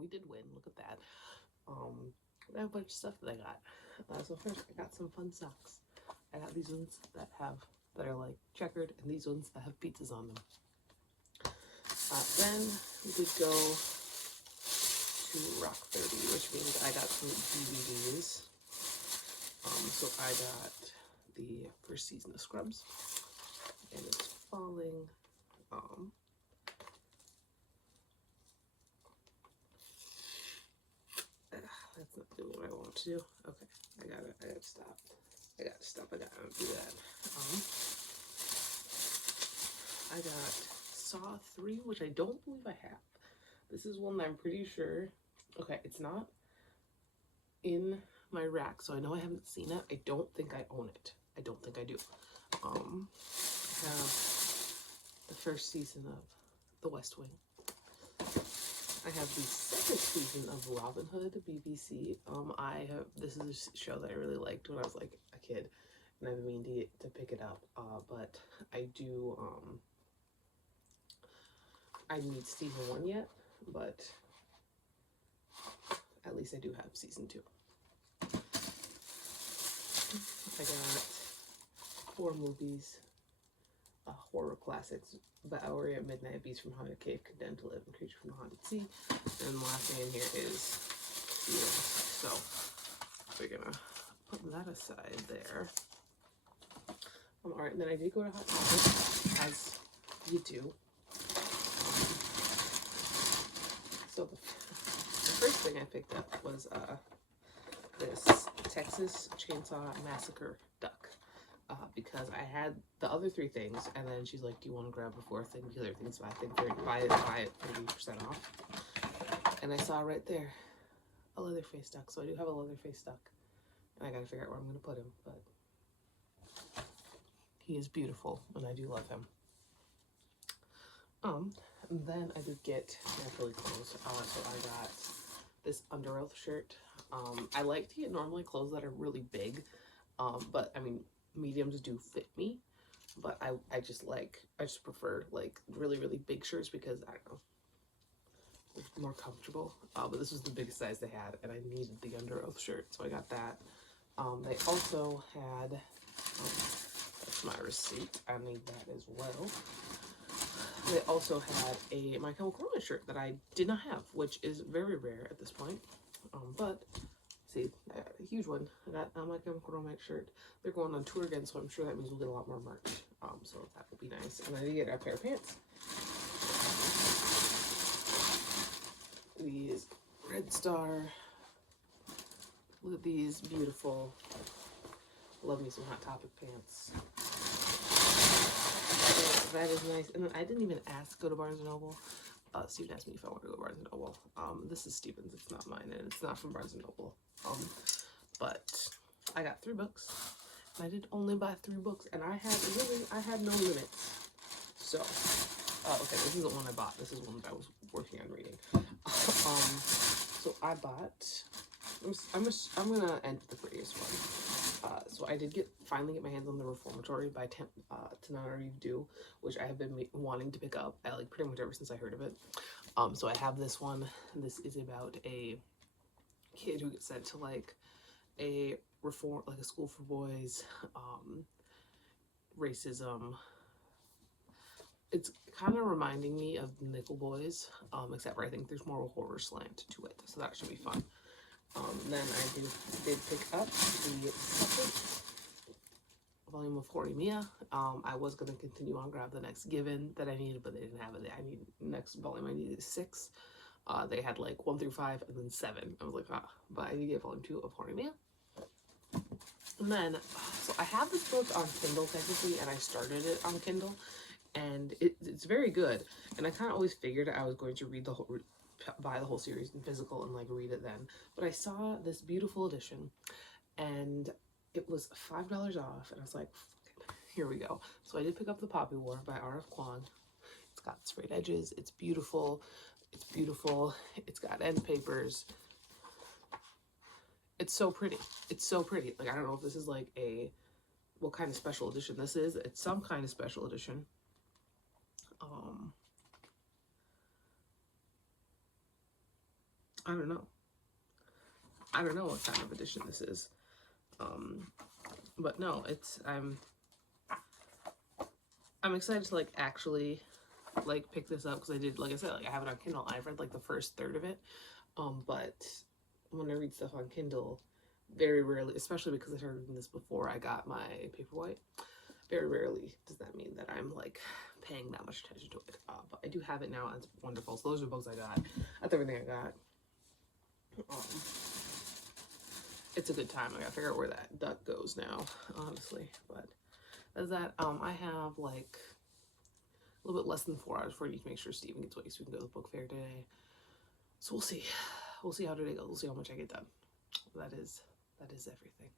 we did win. Look at that. I have a bunch of stuff that I got. So first, I got some fun socks. I got these ones that are like checkered, and these ones that have pizzas on them. Then we did go to Rock 30, which means I got some DVDs. So I got the first season of Scrubs, and it's falling. That's not doing what I want to do. Okay, I gotta stop. I gotta do that. I got Saw 3, which I don't believe I have. This is one that I'm pretty sure, okay, it's not in my rack, so I know I haven't seen it. I don't think I own it. I don't think I do. I have the first season of The West Wing. I have the second season of Robin Hood, BBC. This is a show that I really liked when I was like a kid, and I've been meaning to pick it up. But I do, I need season 1 yet, but at least I do have season 2. I got 4 movies, horror classics: Bowery at Midnight, Beast from Haunted Cave, Condemned to Live, and Creature from the Haunted Sea. And the last thing in here is Seals. So we're gonna put that aside there. Alright, and then I did go to Hot Topic, as you do. So the first thing I picked up was this Texas Chainsaw Massacre duck, because I had the other 3 things, and then she's like, do you want to grab a 4th thing, because everything's buy it 30% off. And I saw right there a Leatherface duck, so I do have a Leatherface duck, and I gotta figure out where I'm gonna put him, but he is beautiful, and I do love him. And then I did get naturally clothes. So I got this Under Oath shirt. I like to get normally clothes that are really big, but I mean, mediums do fit me, but I just prefer like really, really big shirts because I don't know, it's more comfortable. But this was the biggest size they had, and I needed the Under Oath shirt, so I got that. They also had, that's my receipt, I need that as well. They also had a My Chemical Romance shirt that I did not have, which is very rare at this point. But see, I got a huge one. I got a My Chemical Romance shirt. They're going on tour again, so I'm sure that means we'll get a lot more merch. So that will be nice. And I did get a pair of pants. These Red Star. Look at these beautiful. Love me some Hot Topic pants. That is nice. And then I didn't even ask to go to Barnes & Noble. Steven asked me if I wanted to go to Barnes & Noble. This is Steven's, it's not mine, and it's not from Barnes & Noble. But I got 3 books. And I did only buy 3 books, and I had no limits. So, okay, this isn't one I bought. This is one that I was working on reading. So I bought, I'm gonna end with the prettiest one. So I did finally get my hands on The Reformatory by Tananarive Due, which I have been wanting to pick up like pretty much ever since I heard of it. So I have this one. This is about a kid who gets sent to like a school for boys, racism. It's kind of reminding me of Nickel Boys, except for I think there's more of a horror slant to it, so that should be fun. Then I did pick up the second volume of Horimiya. I was going to continue on, grab the next Given that I needed, but they didn't have it. Next volume I needed 6. They had like 1 through 5 and then 7. I was like, but I did get volume 2 of Horimiya. And then, so I have this book on Kindle technically, and I started it on Kindle, and it's very good. And I kind of always figured I was going to buy the whole series in physical and like read it then. But I saw this beautiful edition, and it was $5 off, and I was like, here we go. So I did pick up The Poppy War by R.F. Kuang. It's got sprayed edges. It's beautiful. It's beautiful. It's got end papers. It's so pretty. It's so pretty. Like, I don't know if this is like what kind of special edition this is. It's some kind of special edition. I don't know. I don't know what kind of edition this is. But no, I'm excited to like actually like pick this up, because I did, like I said, like I have it on Kindle. I've read like the first third of it. But when I read stuff on Kindle, very rarely, especially because I started reading this before I got my Paperwhite, very rarely does that mean that I'm like paying that much attention to it. But I do have it now, and it's wonderful. So those are the books I got. That's everything I got. It's a good time. I gotta figure out where that duck goes now, honestly. But as that, I have like a little bit less than 4 hours before you can make sure Steven gets away so we can go to the book fair today. So we'll see. We'll see how today goes. We'll see how much I get done. That is everything.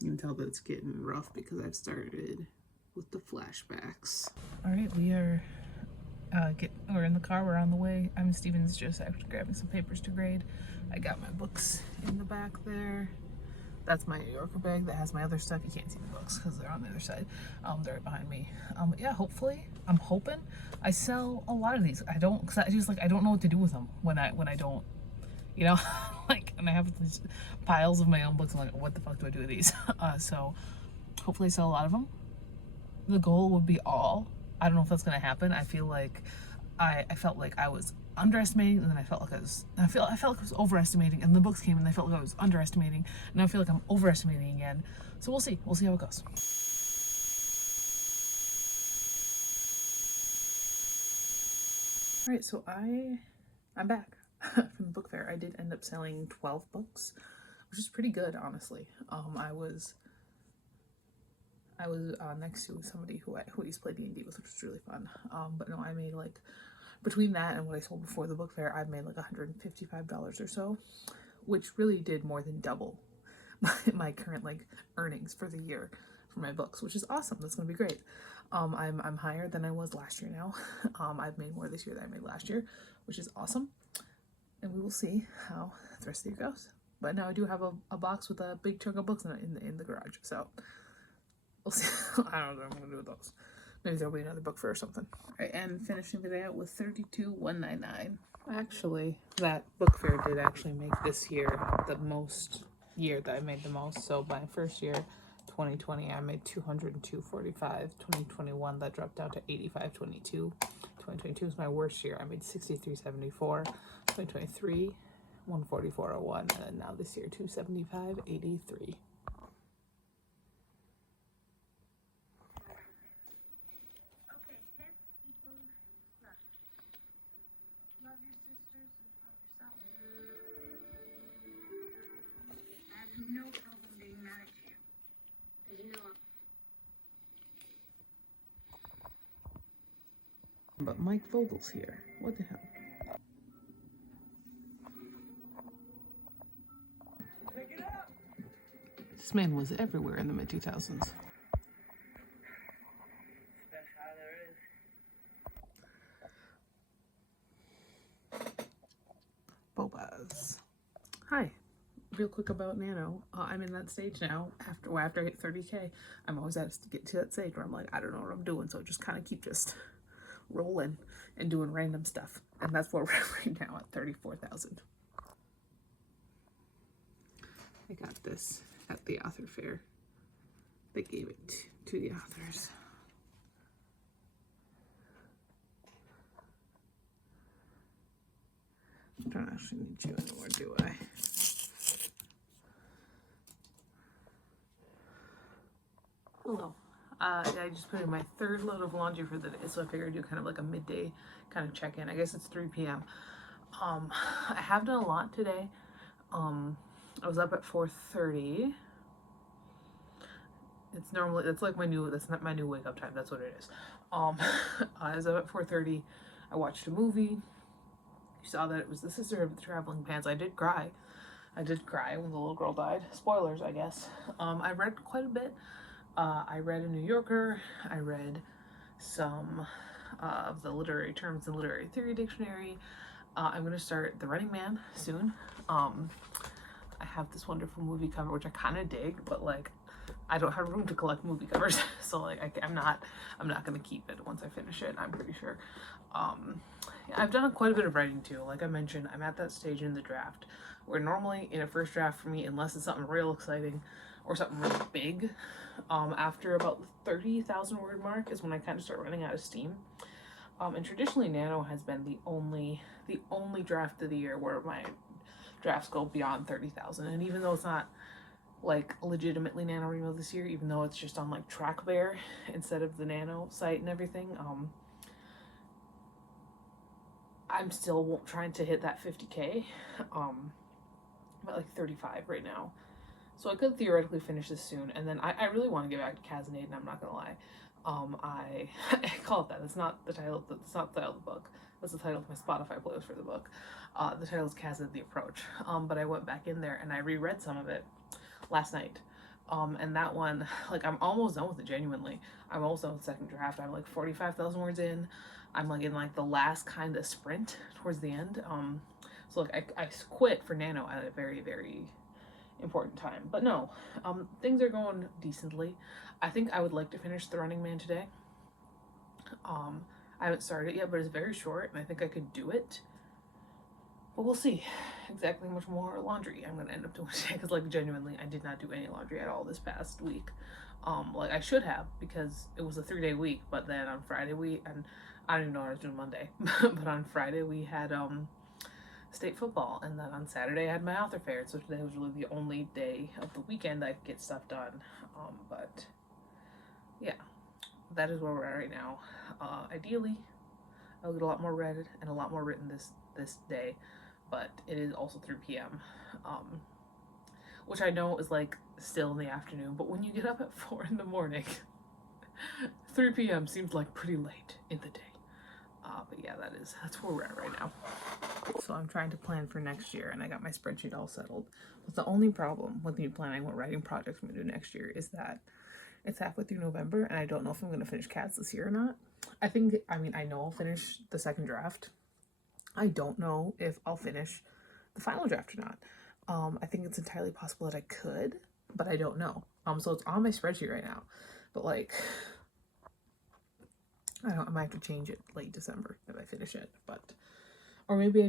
You can tell that it's getting rough because I've started with the flashbacks. All right, we're in the car. We're on the way. Steven's just actually grabbing some papers to grade. I got my books in the back there. That's my New Yorker bag that has my other stuff. You can't see the books because they're on the other side. They're right behind me. Yeah, hopefully, I'm hoping I sell a lot of these. I don't, because I just like, I don't know what to do with them when I don't, you know, like, and I have these piles of my own books. I'm like, what the fuck do I do with these? So hopefully I sell a lot of them. The goal would be all. I don't know if that's gonna happen. I feel like I felt like I was underestimating, and then I felt like I felt like I was overestimating, and the books came and I felt like I was underestimating, and I feel like I'm overestimating again. So we'll see how it goes. All right, so I'm back from the book fair. I did end up selling 12 books, which is pretty good, honestly. I was next to somebody who I used to play D&D with, which was really fun. But no, I made like, between that and what I sold before the book fair, I've made like $155 or so, which really did more than double my current like earnings for the year for my books, which is awesome. That's gonna be great. I'm higher than I was last year now. I've made more this year than I made last year, which is awesome. And we will see how the rest of the year goes. But now I do have a box with a big chunk of books in the garage, so we'll see. I don't know what I'm gonna do with those. Maybe there'll be another book fair or something. All right, and finishing the day out with $32,199. Actually, that book fair did actually make this year the most year that I made the most. So my first year, 2020, I made $202.45. 2021, that dropped down to $85.22. 2022 was my worst year. I made $63.74. 2023, $144.01, and then now this year, $275.83. No problem being mad at you. Because you know. But Mike Vogel's here. What the hell? Pick it up. This man was everywhere in the mid-2000s. Bobas. Hi. Real quick about Nano. I'm in that stage now. After I hit 30K, I'm always at to get to that stage where I'm like, I don't know what I'm doing, so I just kind of keep just rolling and doing random stuff. And that's where we're at right now, at 34,000. I got this at the author fair. They gave it to the authors. I don't actually need you anymore, do I? Hello. I just put in my third load of laundry for the day, so I figured I'd do kind of like a midday kind of check-in. I guess it's 3 p.m. I have done a lot today. I was up at 4:30. That's not my new wake up time. That's what it is. I was up at 4:30. I watched a movie. You saw that it was the sister of the traveling pants. I did cry when the little girl died. Spoilers, I guess. I read quite a bit. I read a New Yorker. I read some of the literary terms and literary theory dictionary. I'm going to start The Running Man soon. I have this wonderful movie cover, which I kind of dig, but like, I don't have room to collect movie covers. So like I'm not gonna keep it once I finish it, I'm pretty sure. I've done quite a bit of writing too. Like I mentioned, I'm at that stage in the draft where normally in a first draft for me, unless it's something real exciting or something really big, after about the 30,000 word mark is when I kind of start running out of steam. And traditionally Nano has been the only draft of the year where my drafts go beyond 30,000. And even though it's not like legitimately NaNoWriMo this year, even though it's just on like TrackBear instead of the Nano site and everything, I'm still trying to hit that 50K. About like 35 right now. So I could theoretically finish this soon, and then I really want to get back to Cazenade, and I'm not gonna lie. I call it that. That's not the title. That's not the title of the book. That's the title of my Spotify playlist for the book. The title is Cazenade the Approach. But I went back in there and I reread some of it last night. And that one, like, I'm almost done with it, genuinely. I'm almost done with the second draft. I'm like 45,000 words in. I'm like in like the last kind of sprint towards the end. So like I quit for Nano at a very, very important time. But no, things are going decently. I think I would like to finish The Running Man today. I haven't started it yet, but it's very short, and I think I could do it. But we'll see exactly how much more laundry I'm gonna end up doing today, because like genuinely, I did not do any laundry at all this past week. Like I should have, because it was a 3-day week, but then on Friday and I don't even know what I was doing Monday, but on Friday we had state football, and then on Saturday I had my author fair, so today was really the only day of the weekend I could get stuff done. But yeah, that is where we're at right now. Ideally, I'll get a lot more read and a lot more written this day, but it is also 3 p.m. Which I know is like still in the afternoon, but when you get up at 4 in the morning, 3 p.m. seems like pretty late in the day. But yeah, that's where we're at right now. So I'm trying to plan for next year, and I got my spreadsheet all settled. But the only problem with me planning what writing projects I'm gonna do next year is that it's halfway through November, and I don't know if I'm gonna finish Cats this year or not. I know I'll finish the second draft. I don't know if I'll finish the final draft or not. I think it's entirely possible that I could, but I don't know. So it's on my spreadsheet right now, but like, I might have to change it late December if I finish it, or maybe I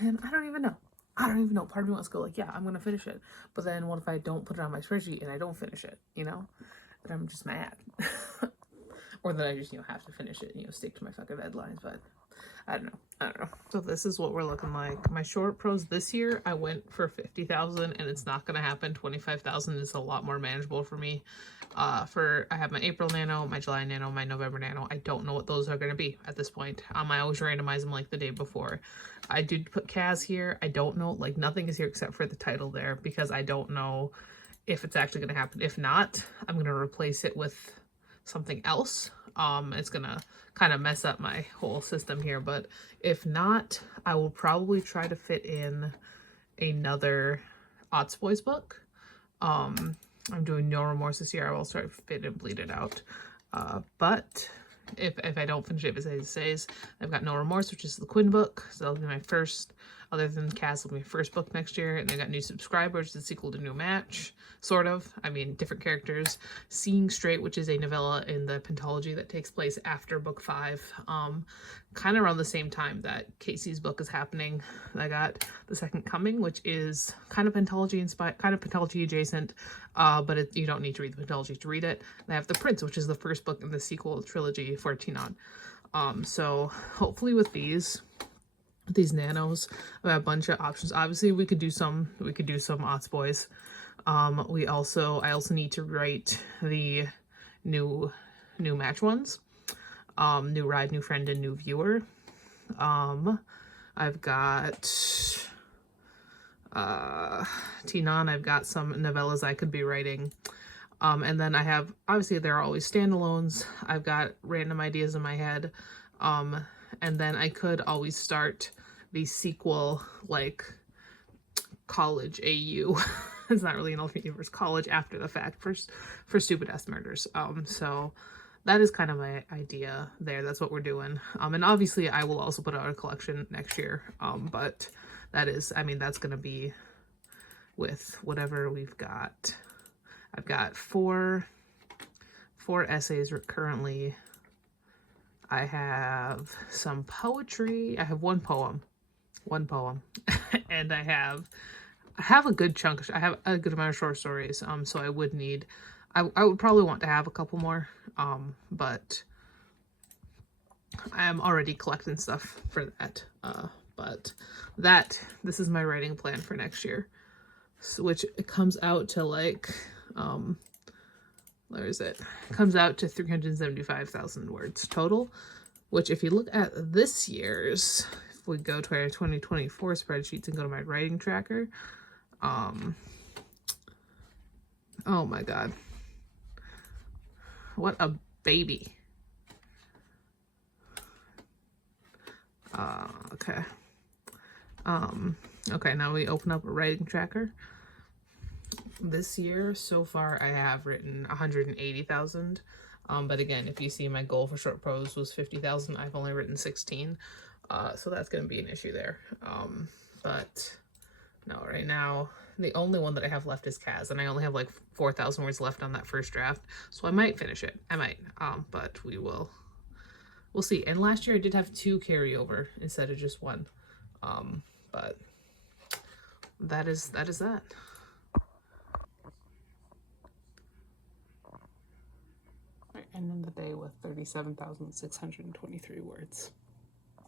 don't even know. Part of me wants to go like, yeah, I'm gonna finish it, but then what if I don't put it on my spreadsheet and I don't finish it, Then I'm just mad. Or that I just, have to finish it, stick to my fucking deadlines, but I don't know. So this is what we're looking like. My short prose this year, I went for 50,000, and it's not gonna happen. 25,000 is a lot more manageable for me. I have my April Nano, my July Nano, my November Nano. I don't know what those are gonna be at this point. I always randomize them like the day before. I did put Kaz here. I don't know, like nothing is here except for the title there, because I don't know if it's actually gonna happen. If not, I'm gonna replace it with something else. It's gonna kind of mess up my whole system here, but if not, I will probably try to fit in another Otts Boys book. I'm doing No Remorse this year. I will try to fit and bleed it out. But if I don't finish it, if it says, I've got No Remorse, which is the Quinn book, so that'll be my first, other than Cass, will be my first book next year. And I got New Subscribers, the sequel to New Match, sort of. Different characters. Seeing Straight, which is a novella in the pentology that takes place after book 5, kind of around the same time that Casey's book is happening. I got The Second Coming, which is kind of pentology inspired, kind of pentology adjacent, but you don't need to read the pentology to read it. And I have The Prince, which is the first book in the sequel trilogy for Tinon. So hopefully with these nanos, I have a bunch of options. Obviously we could do some Otts Boys. I also need to write the new match ones. New Ride, New Friend, and New Viewer. I've got Tinon. I've got some novellas I could be writing. And then I have, obviously there are always standalones. I've got random ideas in my head. And then I could always start the sequel, like college AU. It's not really an alternate universe, college after the fact for Stupid Ass Murders. So that is kind of my idea there. That's what we're doing. And obviously I will also put out a collection next year. But that is, that's going to be with whatever we've got. I've got four essays currently. I have some poetry. I have one poem, and I have a good chunk. I have a good amount of short stories. So I would need, I would probably want to have a couple more. But I am already collecting stuff for that. But this is my writing plan for next year. So, which it comes out to like, where is it? It comes out to 375,000 words total, which if you look at this year's, if we go to our 2024 spreadsheets and go to my writing tracker, oh my God, what a baby. Okay. Okay, now we open up a writing tracker. This year, so far, I have written 180,000. But again, if you see my goal for short prose was 50,000, I've only written 16. So that's going to be an issue there. But no, right now, the only one that I have left is Kaz, and I only have like 4,000 words left on that first draft. So I might finish it. I might. But we'll see. And last year I did have 2 carryover instead of just 1. But that is that. End of the day with 37,623 words.